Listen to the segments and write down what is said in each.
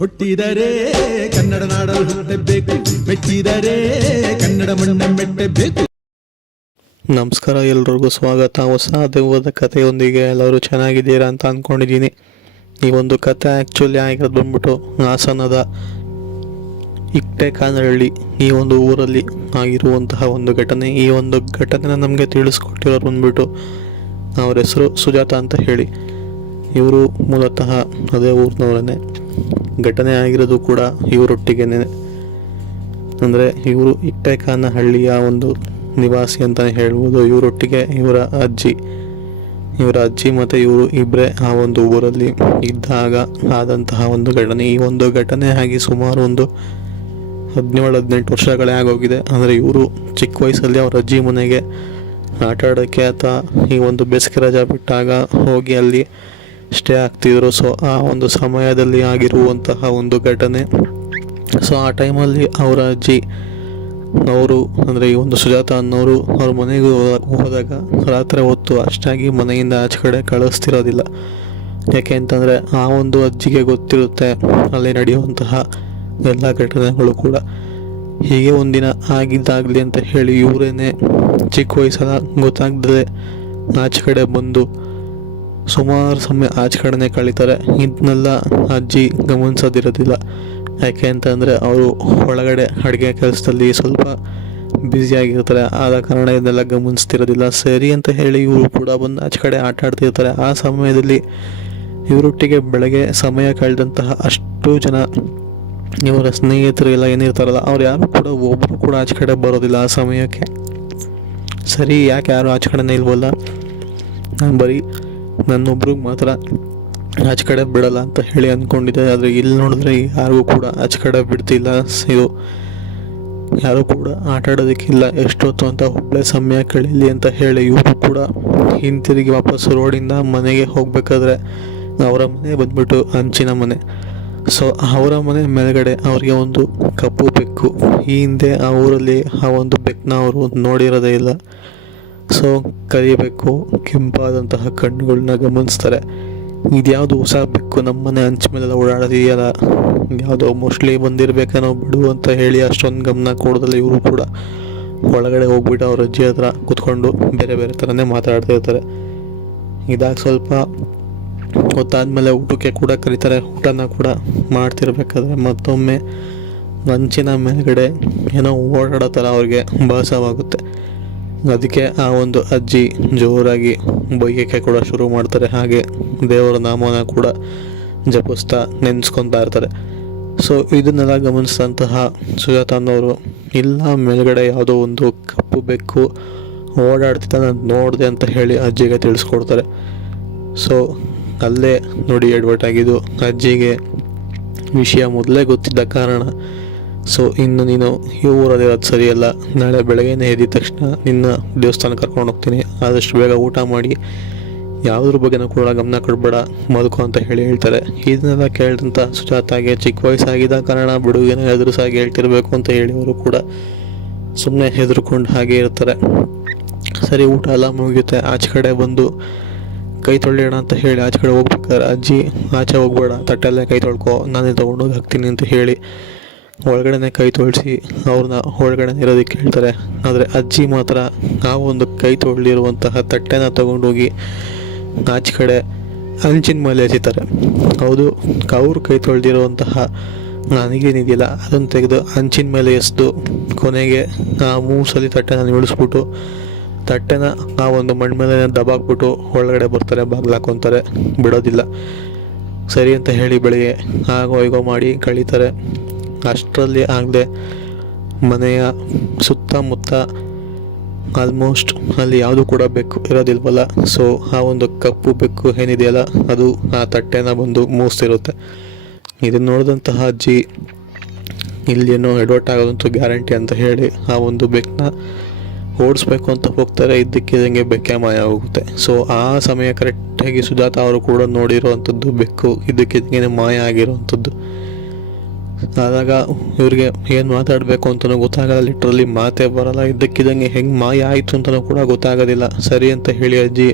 ಹುಟ್ಟಿದರೆ ಕನ್ನಡ ನಾಡಲು ಹುಟ್ಟಬೇಕು, ಮೆಚ್ಚಿದರೆ ಕನ್ನಡ ಮಣ್ಣ ಮೆಟ್ಟಬೇಕು. ನಮಸ್ಕಾರ, ಎಲ್ರಿಗೂ ಸ್ವಾಗತ. ಹೊಸ ದೆವ್ವದ ಕಥೆಯೊಂದಿಗೆ ಎಲ್ಲರೂ ಚೆನ್ನಾಗಿದ್ದೀರಾ ಅಂತ ಅಂದ್ಕೊಂಡಿದ್ದೀನಿ. ಈ ಒಂದು ಕಥೆ ಆ್ಯಕ್ಚುಲಿ ಆಗಿರೋದು ಬಂದ್ಬಿಟ್ಟು ಹಾಸನದ ಇಟ್ಟೆಕಾನಹಳ್ಳಿ ಈ ಒಂದು ಊರಲ್ಲಿ ಆಗಿರುವಂತಹ ಒಂದು ಘಟನೆ. ಈ ಒಂದು ಘಟನೆನ ನಮಗೆ ತಿಳಿಸ್ಕೊಟ್ಟಿರೋರು ಬಂದ್ಬಿಟ್ಟು ಅವ್ರ ಹೆಸರು ಸುಜಾತ ಅಂತ ಹೇಳಿ. ಇವರು ಮೂಲತಃ ಅದೇ ಊರಿನವರೇ. ಘಟನೆ ಆಗಿರೋದು ಕೂಡ ಇವರೊಟ್ಟಿಗೆನೆ, ಅಂದರೆ ಇವರು ಇಟ್ಟೆಕಾನಹಳ್ಳಿಯ ಒಂದು ನಿವಾಸಿ ಅಂತಲೇ ಹೇಳ್ಬೋದು. ಇವರೊಟ್ಟಿಗೆ ಇವರ ಅಜ್ಜಿ ಮತ್ತು ಇವರು ಇಬ್ಬರೇ ಆ ಒಂದು ಊರಲ್ಲಿ ಇದ್ದಾಗ ಆದಂತಹ ಒಂದು ಘಟನೆ. ಈ ಒಂದು ಘಟನೆ ಆಗಿ ಸುಮಾರು ಒಂದು 17-18 ವರ್ಷಗಳೇ ಆಗೋಗಿದೆ. ಅಂದರೆ ಇವರು ಚಿಕ್ಕ ವಯಸ್ಸಲ್ಲಿ ಅವ್ರ ಅಜ್ಜಿ ಮನೆಗೆ ಆಟ ಆಡೋಕ್ಕೆ ಅಥವಾ ಈ ಒಂದು ಬೇಸಿಗೆ ರಜಾ ಬಿಟ್ಟಾಗ ಹೋಗಿ ಅಲ್ಲಿ ಸ್ಟೇ ಆಗ್ತಿದ್ರು. ಸೊ ಆ ಒಂದು ಸಮಯದಲ್ಲಿ ಆಗಿರುವಂತಹ ಒಂದು ಘಟನೆ. ಸೊ ಆ ಟೈಮಲ್ಲಿ ಅವರ ಅಜ್ಜಿ ಅವರು, ಅಂದರೆ ಈ ಒಂದು ಸುಜಾತ ಅನ್ನೋರು ಅವ್ರ ಮನೆಗೆ ಹೋದಾಗ ರಾತ್ರಿ ಹೊತ್ತು ಅಷ್ಟಾಗಿ ಮನೆಯಿಂದ ಆಚೆ ಕಡೆ ಕಳಿಸ್ತಿರೋದಿಲ್ಲ. ಯಾಕೆ ಅಂತಂದರೆ ಆ ಒಂದು ಅಜ್ಜಿಗೆ ಗೊತ್ತಿರುತ್ತೆ ಅಲ್ಲಿ ನಡೆಯುವಂತಹ ಎಲ್ಲ ಘಟನೆಗಳು ಕೂಡ. ಹೀಗೆ ಒಂದಿನ ಆಗಿದ್ದಾಗಲಿ ಅಂತ ಹೇಳಿ ಇವರೇನೆ ಚಿಕ್ಕ ವಯಸ್ಸಲ್ಲ ಗೊತ್ತಾಗ್ದದೆ ಆಚೆ ಕಡೆ ಬಂದು ಸುಮಾರು ಸಮಯ ಆಚೆ ಕಡೆನೇ ಕಳೀತಾರೆ. ಇದನ್ನೆಲ್ಲ ಅಜ್ಜಿ ಗಮನಿಸೋದಿರೋದಿಲ್ಲ. ಯಾಕೆ ಅಂತಂದರೆ ಅವರು ಒಳಗಡೆ ಅಡುಗೆ ಕೆಲಸದಲ್ಲಿ ಸ್ವಲ್ಪ ಬ್ಯುಸಿಯಾಗಿರ್ತಾರೆ. ಆದ ಕಾರಣ ಇದನ್ನೆಲ್ಲ ಗಮನಿಸ್ತಿರೋದಿಲ್ಲ. ಸರಿ ಅಂತ ಹೇಳಿ ಇವರು ಕೂಡ ಬಂದು ಆಚೆ ಕಡೆ ಆಟ ಆಡ್ತಿರ್ತಾರೆ. ಆ ಸಮಯದಲ್ಲಿ ಇವರೊಟ್ಟಿಗೆ ಬೆಳಗ್ಗೆ ಸಮಯ ಕಳೆದಂತಹ ಅಷ್ಟು ಜನ ಇವರ ಸ್ನೇಹಿತರು ಎಲ್ಲ ಏನಿರ್ತಾರಲ್ಲ, ಅವ್ರು ಯಾರು ಕೂಡ ಒಬ್ಬರು ಕೂಡ ಆಚೆ ಕಡೆ ಬರೋದಿಲ್ಲ ಆ ಸಮಯಕ್ಕೆ. ಸರಿ, ಯಾಕೆ ಯಾರು ಆಚೆ ಕಡೆನೇ ಇಲ್ವಲ್ಲ, ನಾನು ಬರೀ ನನ್ನೊಬ್ರಿಗೆ ಮಾತ್ರ ಆಚೆ ಕಡೆ ಬಿಡಲ್ಲ ಅಂತ ಹೇಳಿ ಅಂದ್ಕೊಂಡಿದ್ದೆ. ಆದರೆ ಇಲ್ಲಿ ನೋಡಿದ್ರೆ ಯಾರಿಗೂ ಕೂಡ ಆಚೆ ಕಡೆ ಬಿಡ್ತಿಲ್ಲ. ಇದು ಯಾರೂ ಕೂಡ ಆಟ ಆಡೋದಕ್ಕಿಲ್ಲ ಎಷ್ಟೊತ್ತು ಅಂತ ಒಬ್ಬಳೇ ಸಮಯ ಕಳೀಲಿ ಅಂತ ಹೇಳಿ ಇವರು ಕೂಡ ಹಿಂತಿರುಗಿ ವಾಪಸ್ ರೋಡಿಂದ ಮನೆಗೆ ಹೋಗಬೇಕಾದ್ರೆ ಅವರ ಮನೆ ಬಂದ್ಬಿಟ್ಟು ಹಂಚಿನ ಮನೆ. ಸೊ ಅವರ ಮನೆ ಮೇಲ್ಗಡೆ ಅವರಿಗೆ ಒಂದು ಕಪ್ಪು ಬೆಕ್ಕು. ಈ ಹಿಂದೆ ಆ ಊರಲ್ಲಿ ಆ ಒಂದು ಬೆಕ್ಕನ್ನ ಅವರು ನೋಡಿರೋದೇ ಇಲ್ಲ. ಸೊ ಕರಿಬೇಕು, ಕೆಂಪಾದಂತಹ ಕಣ್ಣುಗಳನ್ನ ಗಮನಿಸ್ತಾರೆ. ಇದ್ಯಾವುದು ಹೊಸ ಬೆಕ್ಕು ನಮ್ಮ ಮನೆ ಹಂಚ ಮೇಲೆಲ್ಲ ಓಡಾಡೋದಿದೆಯಲ್ಲ, ಯಾವುದೋ ಮೋಸ್ಟ್ಲಿ ಬಂದಿರಬೇಕೇನೋ ಬಿಡು ಅಂತ ಹೇಳಿ ಅಷ್ಟೊಂದು ಗಮನ ಕೊಡೋದಲ್ಲ ಇವರು ಕೂಡ ಒಳಗಡೆ ಹೋಗ್ಬಿಟ್ಟು ಅವ್ರ ಅಜ್ಜಿ ಹತ್ರ ಕೂತ್ಕೊಂಡು ಬೇರೆ ಬೇರೆ ಥರನೇ ಮಾತಾಡ್ತಿರ್ತಾರೆ. ಇದಾಗ ಸ್ವಲ್ಪ ಹೊತ್ತಾದ್ಮೇಲೆ ಊಟಕ್ಕೆ ಕೂಡ ಕರೀತಾರೆ. ಊಟನ ಕೂಡ ಮಾಡ್ತಿರ್ಬೇಕಾದ್ರೆ ಮತ್ತೊಮ್ಮೆ ಹಂಚಿನ ಮೇಲ್ಗಡೆ ಏನೋ ಓಡಾಡೋ ಥರ ಅವ್ರಿಗೆ ಭಾಸವಾಗುತ್ತೆ. ಅದಕ್ಕೆ ಆ ಒಂದು ಅಜ್ಜಿ ಜೋರಾಗಿ ಬೈಯಕ್ಕೆ ಕೂಡ ಶುರು ಮಾಡ್ತಾರೆ. ಹಾಗೆ ದೇವರ ನಾಮನ ಕೂಡ ಜಪಿಸ್ತಾ ನೆನೆಸ್ಕೊತಾ ಇರ್ತಾರೆ. ಸೊ ಇದನ್ನೆಲ್ಲ ಗಮನಿಸಿದಂತಹ ಸುಜಾತ ಅನ್ನೋರು, ಇಲ್ಲ ಮೇಲ್ಗಡೆ ಯಾವುದೋ ಒಂದು ಕಪ್ಪು ಬೆಕ್ಕು ಓಡಾಡ್ತಿದ್ದ, ನಾನು ನೋಡಿದೆ ಅಂತ ಹೇಳಿ ಅಜ್ಜಿಗೆ ತಿಳಿಸ್ಕೊಡ್ತಾರೆ. ಸೊ ಅಲ್ಲೇ ನೋಡಿ ಎಡವಟ್ಟಾಗಿದ್ದು, ಅಜ್ಜಿಗೆ ವಿಷಯ ಮೊದಲೇ ಗೊತ್ತಿದ್ದ ಕಾರಣ ಸೊ ಇನ್ನು ನೀನು ಈ ಊರಲ್ಲಿರೋದು ಸರಿಯಲ್ಲ, ನಾಳೆ ಬೆಳಗ್ಗೆನೇ ಎದ್ದ ತಕ್ಷಣ ನಿನ್ನ ದೇವಸ್ಥಾನಕ್ಕೆ ಕರ್ಕೊಂಡು ಹೋಗ್ತೀನಿ, ಆದಷ್ಟು ಬೇಗ ಊಟ ಮಾಡಿ ಯಾವುದ್ರ ಬಗ್ಗೆನೂ ಕೂಡ ಗಮನ ಕೊಡಬೇಡ, ಮಲ್ಕೊ ಅಂತ ಹೇಳ್ತಾರೆ. ಇದನ್ನೆಲ್ಲ ಕೇಳಿದಂಥ ಸುಜಾತಾಗೆ ಚಿಕ್ಕ ವಯಸ್ಸಾಗಿದ್ದ ಕಾರಣ ಬಿಡುಗೇನೋ ಎದುರಿಸಾಗಿ ಹೇಳ್ತಿರ್ಬೇಕು ಅಂತ ಹೇಳಿ ಅವರು ಕೂಡ ಸುಮ್ಮನೆ ಹೆದರ್ಕೊಂಡು ಹಾಗೆ ಇರ್ತಾರೆ. ಸರಿ, ಊಟ ಎಲ್ಲ ಮುಗಿಯುತ್ತೆ. ಆಚೆ ಕಡೆ ಬಂದು ಕೈ ತೊಳೆಯೋಣ ಅಂತ ಹೇಳಿ ಆಚೆ ಕಡೆ ಹೋಗ್ಬೇಕಾದ್ರೆ ಅಜ್ಜಿ, ಆಚೆ ಹೋಗ್ಬೇಡ, ತಟ್ಟೆಲ್ಲೇ ಕೈ ತೊಳ್ಕೊ, ನಾನೇ ತೊಗೊಂಡೋಗಿ ಹಾಕ್ತೀನಿ ಅಂತ ಹೇಳಿ ಒಳಗಡೆ ಕೈ ತೊಳಿಸಿ ಅವ್ರನ್ನ ಒಳಗಡೆ ಇರೋದಕ್ಕೆ ಹೇಳ್ತಾರೆ. ಆದರೆ ಅಜ್ಜಿ ಮಾತ್ರ ಆ ಒಂದು ಕೈ ತೊಳೆದಿರುವಂತಹ ತಟ್ಟೆನ ತೊಗೊಂಡೋಗಿ ಆಚೆ ಕಡೆ ಹಂಚಿನ ಮೇಲೆ ಎಸಿತಾರೆ. ಹೌದು, ಅವ್ರು ಕೈ ತೊಳೆದಿರುವಂತಹ ನನಗೇನಿದೆಯಲ್ಲ ಅದನ್ನು ತೆಗೆದು ಹಂಚಿನ ಮೇಲೆ ಎಸೆದು ಕೊನೆಗೆ ಆ ಮೂಸಲಿ ತಟ್ಟೆನ ಇಳಿಸ್ಬಿಟ್ಟು ತಟ್ಟೆನ ಆ ಒಂದು ಮಣ್ಣು ಮೇಲೆ ದಬಾಕ್ಬಿಟ್ಟು ಒಳಗಡೆ ಬರ್ತಾರೆ, ಬಾಗಿಲು ಹಾಕೊತಾರೆ, ಬಿಡೋದಿಲ್ಲ. ಸರಿ ಅಂತ ಹೇಳಿ ಬೆಳಿಗ್ಗೆ ಆಗೋ ಈಗೋ ಮಾಡಿ ಕಳೀತಾರೆ. ಅಷ್ಟರಲ್ಲಿ ಆಗದೆ ಮನೆಯ ಸುತ್ತಮುತ್ತ ಆಲ್ಮೋಸ್ಟ್ ಅಲ್ಲಿ ಯಾವುದು ಕೂಡ ಬೆಕ್ಕು ಇರೋದಿಲ್ವಲ್ಲ. ಸೊ ಆ ಒಂದು ಕಪ್ಪು ಬೆಕ್ಕು ಏನಿದೆಯಲ್ಲ ಅದು ಆ ತಟ್ಟೆನ ಬಂದು ಮೂಸ್ತಿರುತ್ತೆ. ಇದನ್ನು ನೋಡಿದಂತಹ ಅಜ್ಜಿ, ಇಲ್ಲೇನೋ ಎಡವಟ್ ಆಗೋದಂತೂ ಗ್ಯಾರಂಟಿ ಅಂತ ಹೇಳಿ ಆ ಒಂದು ಬೆಕ್ಕನ್ನ ಓಡಿಸ್ಬೇಕು ಅಂತ ಹೋಗ್ತಾರೆ. ಇದ್ದಕ್ಕಿದ್ದಂಗೆ ಬೆಕ್ಕೆ ಮಾಯ ಹೋಗುತ್ತೆ. ಸೊ ಆ ಸಮಯ ಕರೆಕ್ಟಾಗಿ ಸುಜಾತ ಅವರು ಕೂಡ ನೋಡಿರೋವಂಥದ್ದು ಬೆಕ್ಕು ಇದ್ದಕ್ಕಿದ್ದಂಗೆ ಮಾಯ ಆಗಿರೋವಂಥದ್ದು. ಆದಾಗ ಇವ್ರಿಗೆ ಏನು ಮಾತಾಡಬೇಕು ಅಂತಲೂ ಗೊತ್ತಾಗಲ್ಲ, ಲಿಟ್ರಲಿ ಮಾತೇ ಬರಲ್ಲ. ಇದ್ದಕ್ಕಿದ್ದಂಗೆ ಹೆಂಗೆ ಮಾಯ ಆಯಿತು ಅಂತಲೂ ಕೂಡ ಗೊತ್ತಾಗೋದಿಲ್ಲ. ಸರಿ ಅಂತ ಹೇಳಿ ಅಜ್ಜಿ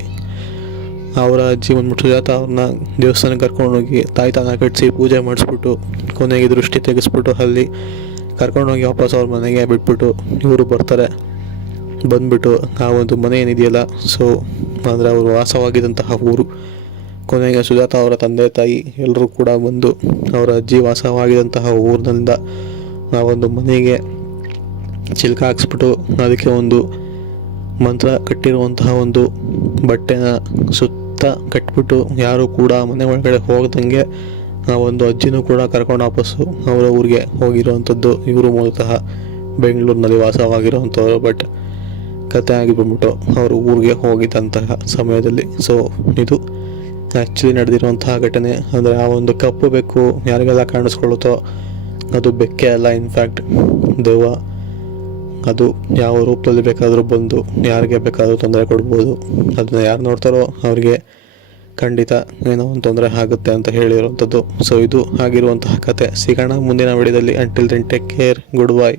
ಅವರ ಅಜ್ಜಿ ಬಂದ್ಬಿಟ್ಟು ಸುಜಾತ ಅವ್ರನ್ನ ದೇವಸ್ಥಾನಕ್ಕೆ ಕರ್ಕೊಂಡೋಗಿ ತಾಯ್ತಾನ ಕಟ್ಟಿಸಿ ಪೂಜೆ ಮಾಡಿಸ್ಬಿಟ್ಟು ಕೊನೆಗೆ ದೃಷ್ಟಿ ತೆಗೆಸ್ಬಿಟ್ಟು ಅಲ್ಲಿ ಕರ್ಕೊಂಡೋಗಿ ವಾಪಸ್ ಅವ್ರ ಮನೆಗೆ ಬಿಟ್ಬಿಟ್ಟು ಇವರು ಬರ್ತಾರೆ. ಬಂದ್ಬಿಟ್ಟು ಆ ಒಂದು ಮನೆ ಏನಿದೆಯಲ್ಲ, ಸೊ ಅಂದರೆ ಅವರು ವಾಸವಾಗಿದ್ದಂತಹ ಊರು, ಕೊನೆಗೆ ಸುಜಾತ ಅವರ ತಂದೆ ತಾಯಿ ಎಲ್ಲರೂ ಕೂಡ ಬಂದು ಅವರ ಅಜ್ಜಿ ವಾಸವಾಗಿದ್ದಂತಹ ಊರಿನಿಂದ ಆ ಒಂದು ಮನೆಗೆ ಚಿಲ್ಕ ಹಾಕ್ಸ್ಬಿಟ್ಟು ಅದಕ್ಕೆ ಒಂದು ಮಂತ್ರ ಕಟ್ಟಿರುವಂತಹ ಒಂದು ಬಟ್ಟೆನ ಸುತ್ತ ಕಟ್ಬಿಟ್ಟು ಯಾರು ಕೂಡ ಮನೆ ಒಳಗಡೆ ಹೋಗದಂಗೆ ಆ ಒಂದು ಅಜ್ಜಿನೂ ಕೂಡ ಕರ್ಕೊಂಡು ವಾಪಸ್ಸು ಅವರ ಊರಿಗೆ ಹೋಗಿರುವಂಥದ್ದು. ಇವರು ಮೂಲತಃ ಬೆಂಗಳೂರಿನಲ್ಲಿ ವಾಸವಾಗಿರುವಂಥವ್ರು, ಬಟ್ ಕತೆ ಆಗಿ ಬಂದ್ಬಿಟ್ಟು ಅವರು ಊರಿಗೆ ಹೋಗಿದ್ದಂತಹ ಸಮಯದಲ್ಲಿ. ಸೊ ಇದು ಆ್ಯಕ್ಚುಲಿ ನಡೆದಿರುವಂತಹ ಘಟನೆ. ಅಂದರೆ ಆ ಒಂದು ಕಪ್ಪು ಬೆಕ್ಕು ಯಾರಿಗೆಲ್ಲ ಕಾಣಿಸ್ಕೊಳ್ಳುತ್ತೋ ಅದು ಬೆಕ್ಕೆ ಅಲ್ಲ, ಇನ್ಫ್ಯಾಕ್ಟ್ ದೆವ್ವ. ಅದು ಯಾವ ರೂಪದಲ್ಲಿ ಬೇಕಾದರೂ ಬಂದು ಯಾರಿಗೆ ಬೇಕಾದರೂ ತೊಂದರೆ ಕೊಡ್ಬೋದು. ಅದನ್ನ ಯಾರು ನೋಡ್ತಾರೋ ಅವರಿಗೆ ಖಂಡಿತ ಏನೋ ಒಂದು ತೊಂದರೆ ಆಗುತ್ತೆ ಅಂತ ಹೇಳಿರುವಂಥದ್ದು. ಸೊ ಇದು ಆಗಿರುವಂತಹ ಕತೆ. ಸಿಗೋಣ ಮುಂದಿನ ವಿಡಿಯೋದಲ್ಲಿ. Until then take care, good by.